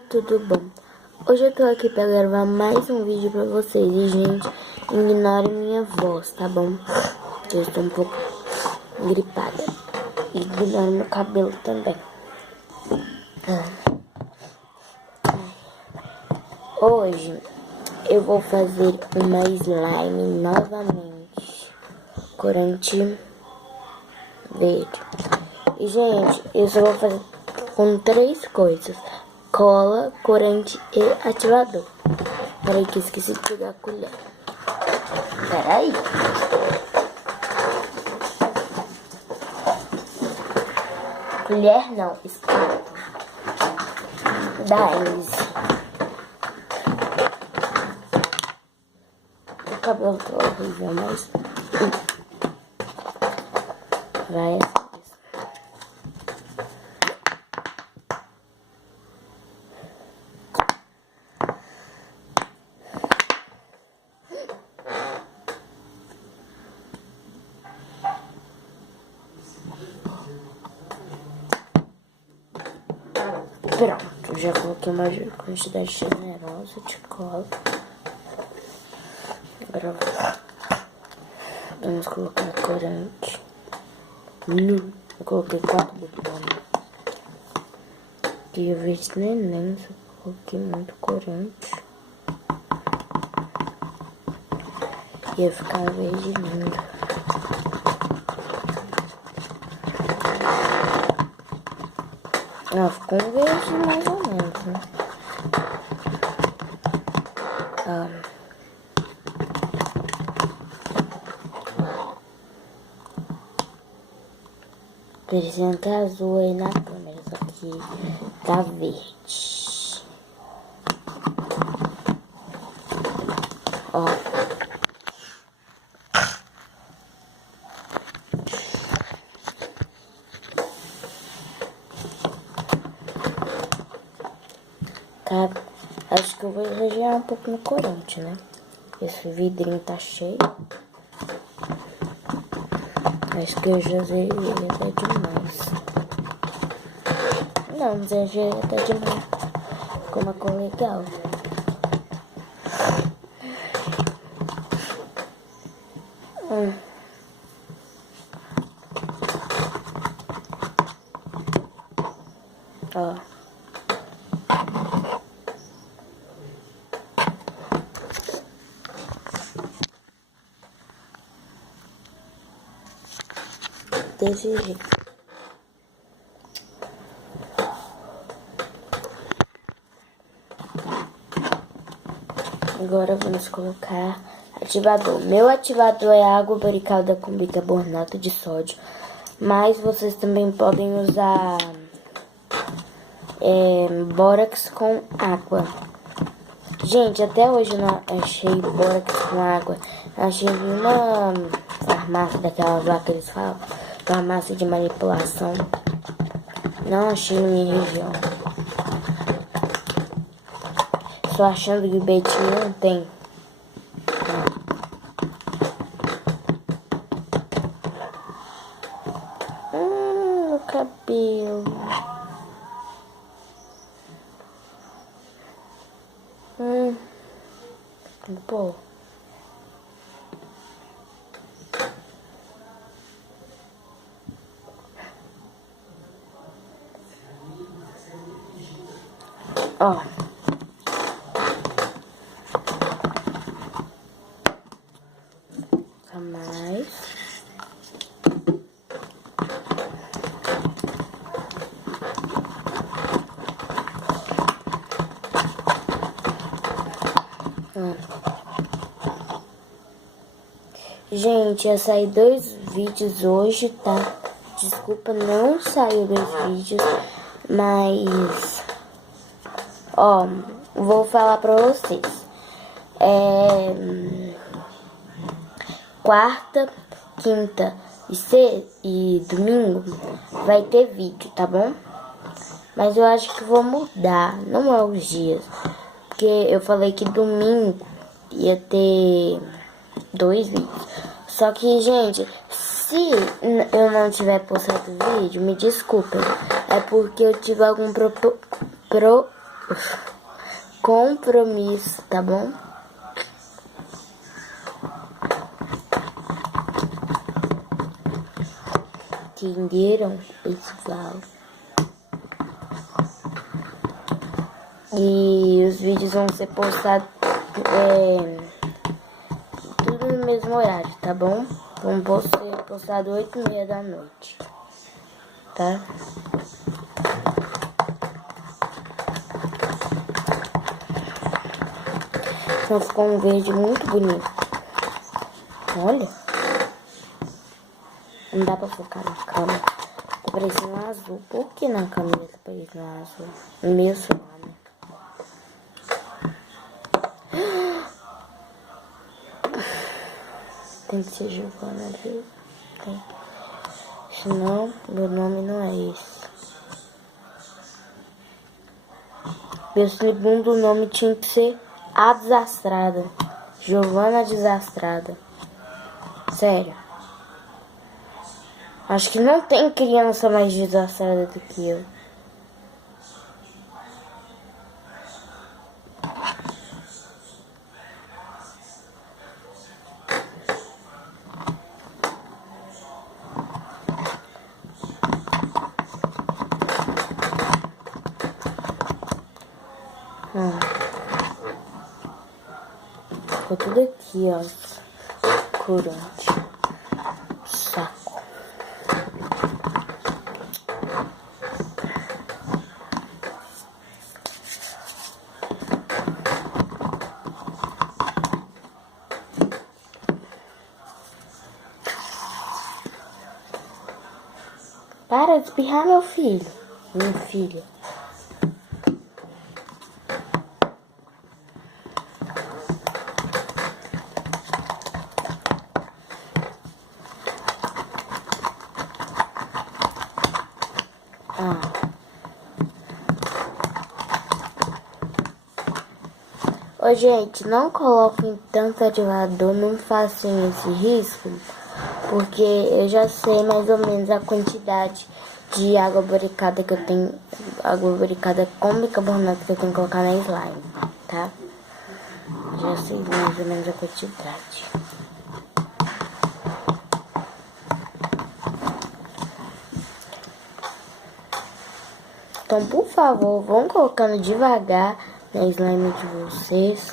Tudo bom? Hoje eu tô aqui pra gravar mais um vídeo pra vocês. E, gente, ignore minha voz, tá bom? Eu estou um pouco gripada. E ignore meu cabelo também. Hoje eu vou fazer uma slime novamente. Corante verde. E, gente, eu só vou fazer com 3 coisas: cola, corante e ativador. Peraí que eu esqueci de pegar a colher. Peraí. Colher não, espátula. Da Enzy. O cabelo tá horrível, mas vai assim. Pronto, já coloquei uma quantidade generosa de cola. Agora vamos colocar corante. Eu coloquei 4 botões. E eu vejo neném, só coloquei muito corante. Ia ficar verde lindo. Ela ficou um verde mais ou menos, né? Parecendo que é azul aí na câmera, só que tá verde. Ó. Tá, acho que eu vou exagerar um pouco no corante, né? Esse vidrinho tá cheio. Acho que eu já usei ele até demais. Não exagerei até demais. Ficou uma cor legal. Ó. Desse jeito. Agora vamos colocar ativador. Meu ativador é água barricada com bicarbonato de sódio. Mas vocês também podem usar bórax com água. Gente, até hoje eu não achei bórax com água. Eu achei uma farmácia daquelas lá que eles falam. Farmácia de manipulação. Não achei na minha região. Só achando que o Betinho não tem. Meu cabelo. Pô. Ó. Mais. Gente, ia sair 2 vídeos hoje, tá? Desculpa, não saiu 2 vídeos, mas ó, vou falar pra vocês. Quarta, quinta e domingo vai ter vídeo, tá bom? Mas eu acho que vou mudar, não é os dias. Porque eu falei que domingo ia ter 2 vídeos. Só que, gente, se eu não tiver postado vídeo, me desculpem. É porque eu tive algum compromisso, tá bom? Entenderam, pessoal? E os vídeos vão ser postados tudo no mesmo horário, tá bom? Vão ser postados 8h30 da noite, tá? Então ficou um verde muito bonito. Olha. Não dá pra focar na câmera. Tá parecendo um azul. Por que na câmera tá parecendo um azul? No meu celular, né? Tem que ser Giovana, viu? Tem. Senão, meu nome não é esse. Meu segundo nome tinha que ser A Desastrada. Giovana Desastrada. Sério. Acho que não tem criança mais desastrada do que eu. Ficou tudo aqui, ó. Corante. Saco. Para de espirrar, meu filho. Minha filha. Ô, gente, não coloquem tanto ativador, não façam esse risco, porque eu já sei mais ou menos a quantidade de água boricada que eu tenho, água boricada com bicarbonato que eu tenho que colocar na slime, tá? Já sei mais ou menos a quantidade. Então, por favor, vão colocando devagar na slime de vocês.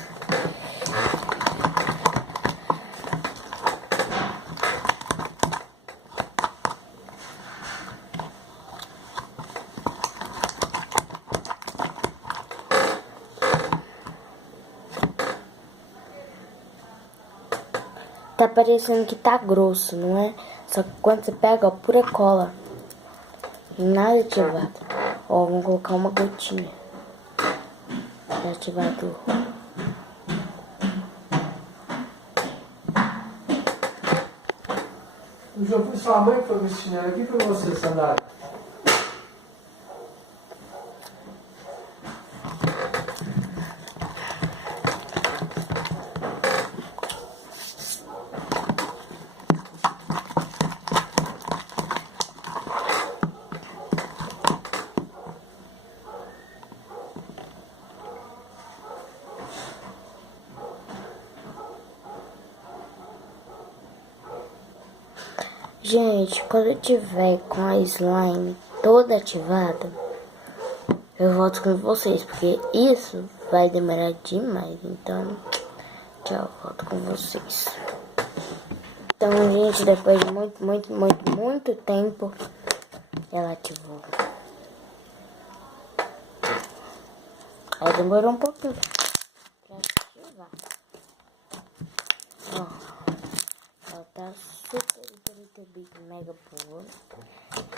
Tá parecendo que tá grosso, não é? Só que quando você pega, ó, pura cola. Nada ativado. Ó, vamos colocar uma gotinha de ativador. O jogo foi sua mãe que foi me ensinando aqui pra você, Sandália. Gente, quando eu tiver com a slime toda ativada, eu volto com vocês, porque isso vai demorar demais. Então, tchau, volto com vocês. Então, gente, depois de muito tempo, ela ativou. Aí demorou um pouquinho pra ativar. Ó, ela tá super, mega boa.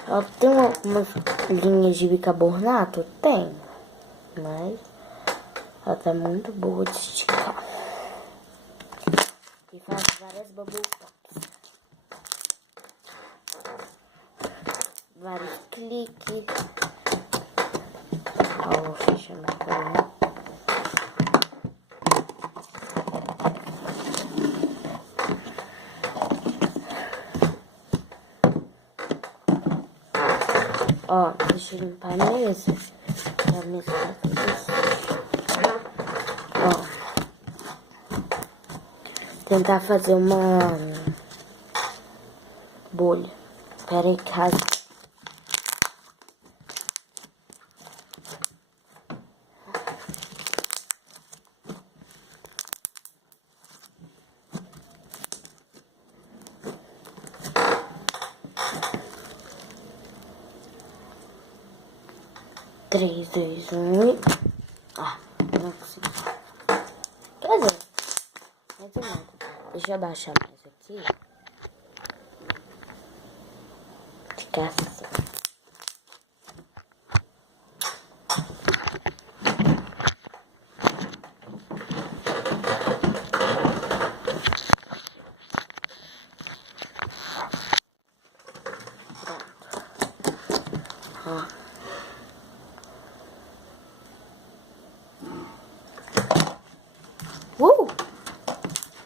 Ela tem umas linhas de bicarbonato? Tem. Mas ela tá muito boa de esticar. E faz várias bubble pops. Vários cliques. Ó, vou fechar minha cola. Ó, deixa eu limpar a mesa. Pra mesa tá tudo assim. tentar fazer uma bolha. Pera aí, caso. Três, dois, um. Ah, não consegui. Quer dizer, mais ou menos. Deixa eu abaixar mais aqui. Fica assim. Ó.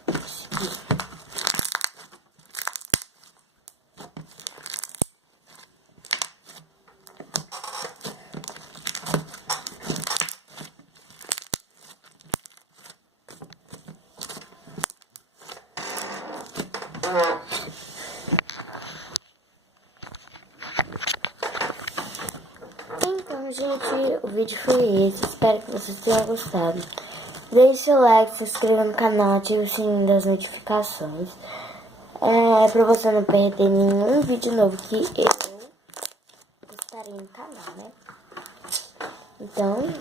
Consegui. Então, gente, o vídeo foi esse. Espero que vocês tenham gostado. Deixe seu like, se inscreva no canal, ative o sininho das notificações. Pra você não perder nenhum vídeo novo que eu estarei no canal, né? Então,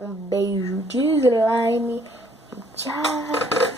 um beijo de slime. Tchau!